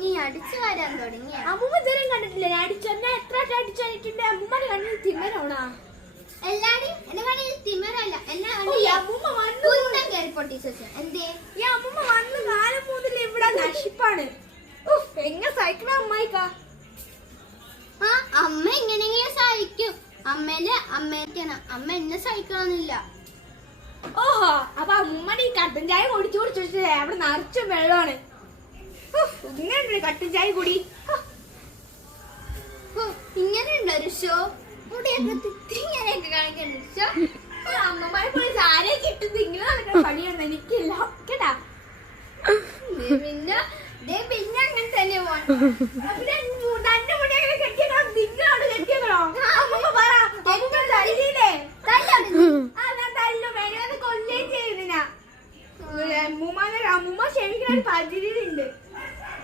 നീ അടിച്ചു വരാൻ തുടങ്ങി. അമ്മൂമ്മ ഇതുവരെ കണ്ടിട്ടില്ല. ഞാൻ അടിച്ചെന്നെ എത്ര അടിച്ചു കഴിഞ്ഞിട്ടുണ്ട്. അമ്മൂമ്മ കണ്ണിൽ തിമ്മനാണോ? എല്ലാരും എന്റെ കണ്ണിൽ തിമ്മരല്ല, എന്നെ എന്തേ ഈ അമ്മൂമ്മ വന്ന് കാലം മുതൽ ഇവിടെ നശിപ്പാണ്. എങ്ങനെ സഹിക്കണ അമ്മായിക്കാ? ആ അമ്മ എങ്ങനെയെങ്കിലും സഹിക്കും. അമ്മേക്കാണ്, അമ്മ എന്നെ സഹിക്കണമെന്നില്ല. ഓഹോ, അപ്പൊ അമ്മൂമ്മയുടെ ഈ കട്ടൻ ചായ കുടിച്ചു കുടിച്ചിട്ട് അവിടെ നിറച്ചും വെള്ളമാണ്. ഇങ്ങനെ കട്ടൻ ചായ കുടി. ഇങ്ങനെയുണ്ടോ ഒരു ഷോ? ഇങ്ങനെയൊക്കെ കാണിക്കണ്ട ഷോ. അമ്മമാരെ പോലെ സാരേ കിട്ടുന്നത് ഇങ്ങനെ നടക്കുന്ന പണിയാണ്. എനിക്കില്ല കേട്ടാ. പിന്നെ അങ്ങനെ തന്നെ തന്റെ മുടി അങ്ങനെ കെട്ടിയോ? നിങ്ങളോട് കെട്ടിയോ? അമ്മൂമ്മ പറ. അമ്മൂമ്മ തല്ലിയില്ലേ? ഞാൻ തല്ലു. മെനവെന്ന് കൊല്ലുകയും ചെയ്യുന്ന അമ്മൂമ്മ ക്ഷമിക്കാൻ പതിരുണ്ട്.